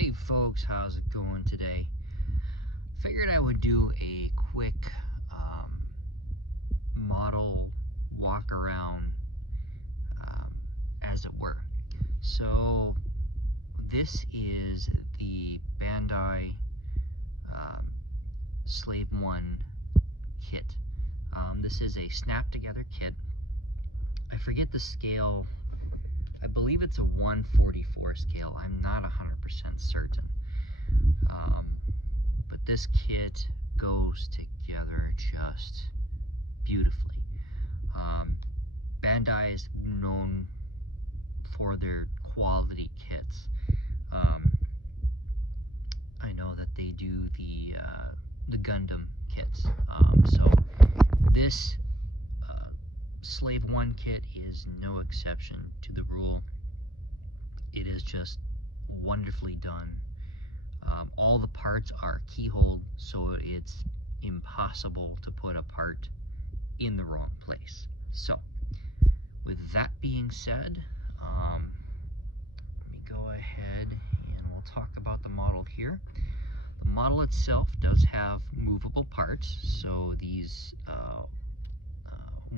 Hey folks, how's it going today? Figured I would do a quick model walk around, as it were. So this is the Bandai Slave 1 kit. This is a snap together kit. I forget the scale. I believe it's a 1/44 scale. I'm not 100% certain. But this kit goes together just beautifully. Bandai is known for their quality kits. I know that they do the Gundam kits. So this Slave 1 kit is no exception to the rule. It is just wonderfully done. All the parts are keyholed, so it's impossible to put a part in the wrong place. So, with that being said, let me go ahead and we'll talk about the model here. The model itself does have movable parts, so these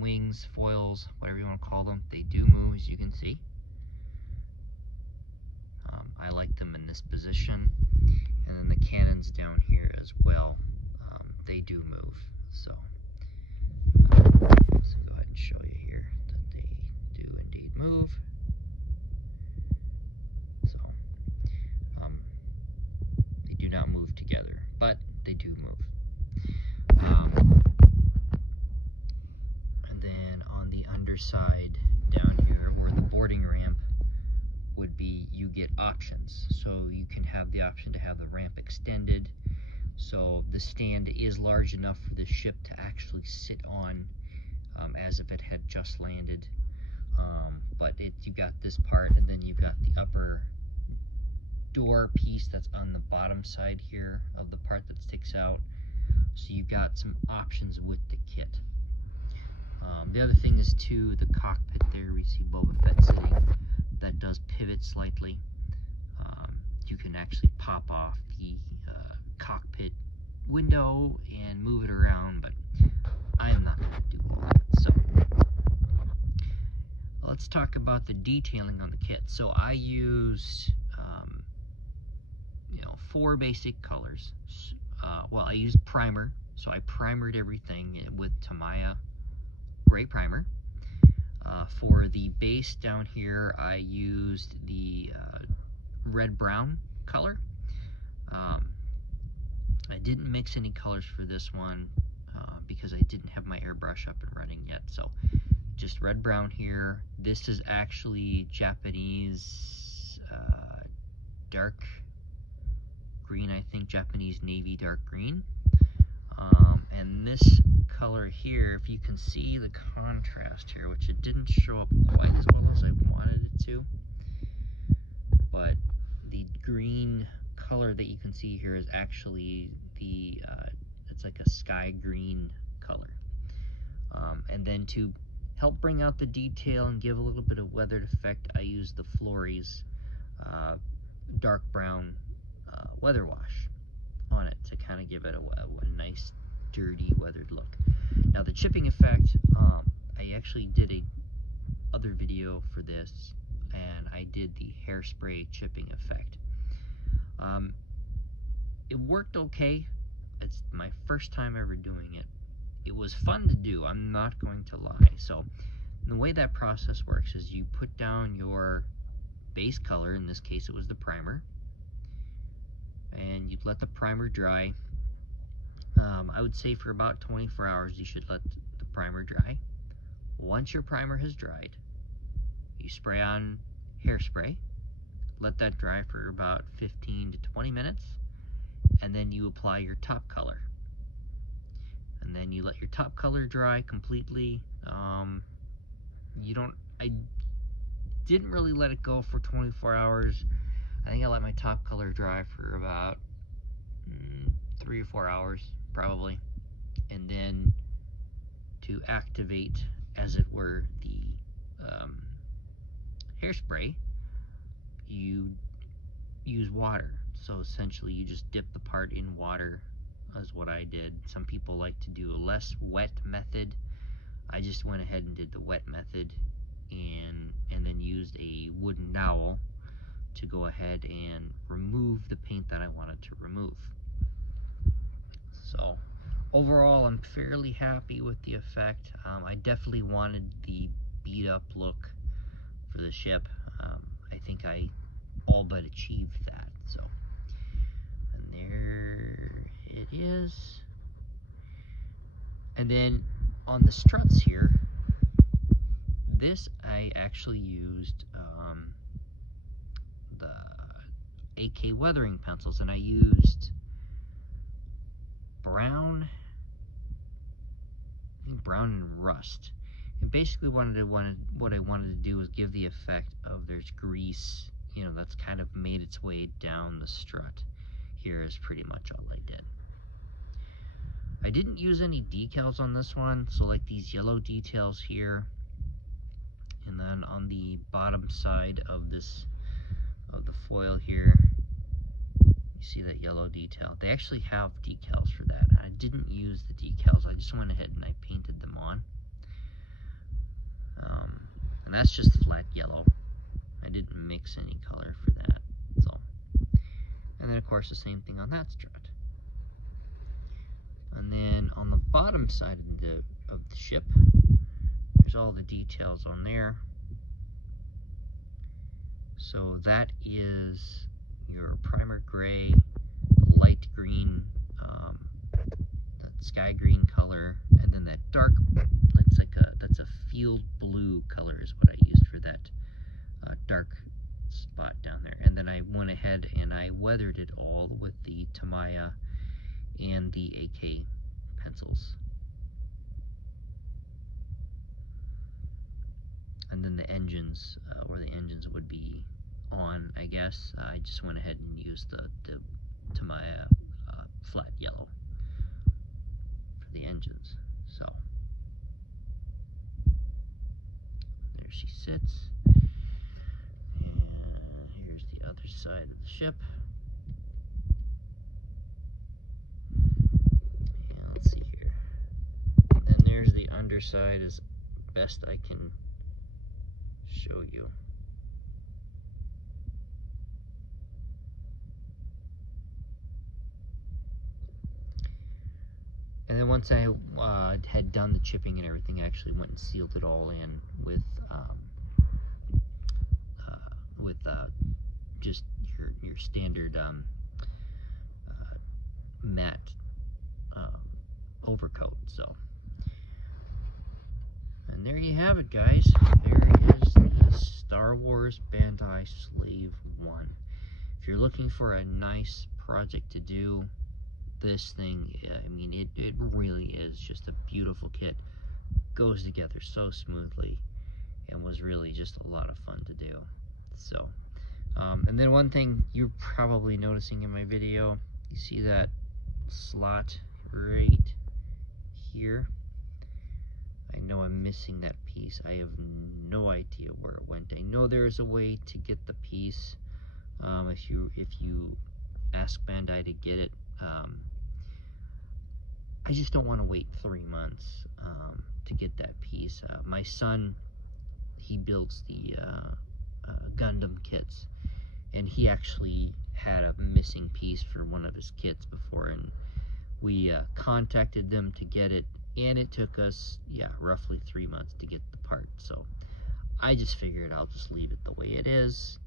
wings, foils, whatever you want to call them, they do move, as you can see. I like them in this position, and then the cannons down here as well, they do move. So let's go ahead and show you here that they do indeed move. So they do not move together, but they do move. And then on the underside down here where the boarding ramp would be, you get options. So you can have the option to have the ramp extended, so the stand is large enough for the ship to actually sit on, as if it had just landed. But you've got this part, and then you've got the upper door piece that's on the bottom side here of the part that sticks out. So you've got some options with the kit. The other thing is too, the cockpit there, we see Boba Fett sitting. That does pivot slightly. You can actually pop off the cockpit window and move it around, but I'm not going to do all that. So let's talk about the detailing on the kit. So I used 4 basic colors. Well, I used primer, so I primered everything with Tamiya gray primer. For the base down here, I used the red-brown color. I didn't mix any colors for this one because I didn't have my airbrush up and running yet. So just red-brown here. This is actually Japanese dark green, I think Japanese navy dark green. And this color here, if you can see the contrast here, which it didn't show up quite as well as I wanted it to, but the green color that you can see here is actually the it's like a sky green color. And then to help bring out the detail and give a little bit of weathered effect, I used the Flores dark brown weather wash on it to kind of give it a nice dirty weathered look. Now the chipping effect, I actually did a other video for this, and I did the hairspray chipping effect. It worked okay. It's my first time ever doing it. It was fun to do, I'm not going to lie. So the way that process works is you put down your base color, in this case it was the primer, and you'd let the primer dry. I would say for about 24 hours you should let the primer dry. Once your primer has dried, you spray on hairspray, let that dry for about 15 to 20 minutes, and then you apply your top color. And then you let your top color dry completely. I didn't really let it go for 24 hours. I think I let my top color dry for about 3 or 4 hours probably, and then to activate, as it were, the hairspray, you use water. So essentially you just dip the part in water, is what I did. Some people like to do a less wet method. I just went ahead and did the wet method, and then used a wooden dowel to go ahead and remove the paint that I wanted to remove. So overall, I'm fairly happy with the effect. I definitely wanted the beat up look for the ship. I think I all but achieved that. So, and there it is. And then on the struts here, this I actually used the AK weathering pencils, and I used brown and rust. And basically what I wanted to do was give the effect of there's grease, you know, that's kind of made its way down the strut. Here is pretty much all I did. I didn't use any decals on this one, so like these yellow details here, and then on the bottom side of this, of the foil here, you see that yellow detail. They actually have decals for that. I didn't use the decals, I just went ahead and I painted them on. And that's just flat yellow. I didn't mix any color for that. So, and then of course the same thing on that strut. And then on the bottom side of the ship, there's all the details on there. So that is your primer gray, the light green, the sky green color, and then that dark, that's a field blue color is what I used for that dark spot down there. And then I went ahead and I weathered it all with the Tamiya and the AK pencils. And then the engines, where the engines would be on, I guess, I just went ahead and used the Tamiya flat yellow for the engines. So there she sits, and here's the other side of the ship. And let's see here, and there's the underside as best I can show you. And then once I had done the chipping and everything, I actually went and sealed it all in with just your standard matte overcoat. So, and there you have it, guys. There is the Star Wars Bandai Slave 1. If you're looking for a nice project to do, this thing, I mean, it really is just a beautiful kit. Goes together so smoothly, and was really just a lot of fun to do. So, and then one thing you're probably noticing in my video, you see that slot right here? I know I'm missing that piece. I have no idea where it went. I know there's a way to get the piece. If you ask Bandai to get it, I just don't want to wait 3 months to get that piece. My son, he builds the Gundam kits, and he actually had a missing piece for one of his kits before, and we contacted them to get it, and it took us, yeah, roughly 3 months to get the part. So I just figured I'll just leave it the way it is.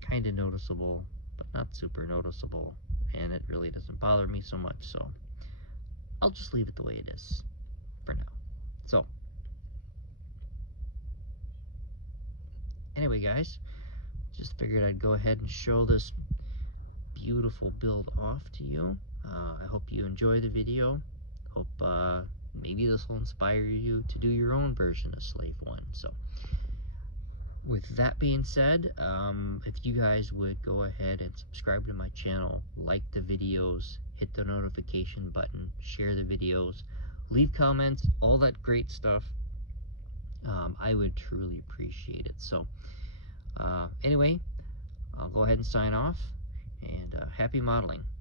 Kind of noticeable, but not super noticeable, and it really doesn't bother me so much, so I'll just leave it the way it is for now. So anyway, guys, just figured I'd go ahead and show this beautiful build off to you. I hope you enjoy the video. Hope maybe this will inspire you to do your own version of Slave 1. So with that being said, if you guys would go ahead and subscribe to my channel, like the videos, hit the notification button, share the videos, leave comments, all that great stuff, I would truly appreciate it. So anyway, I'll go ahead and sign off, and happy modeling.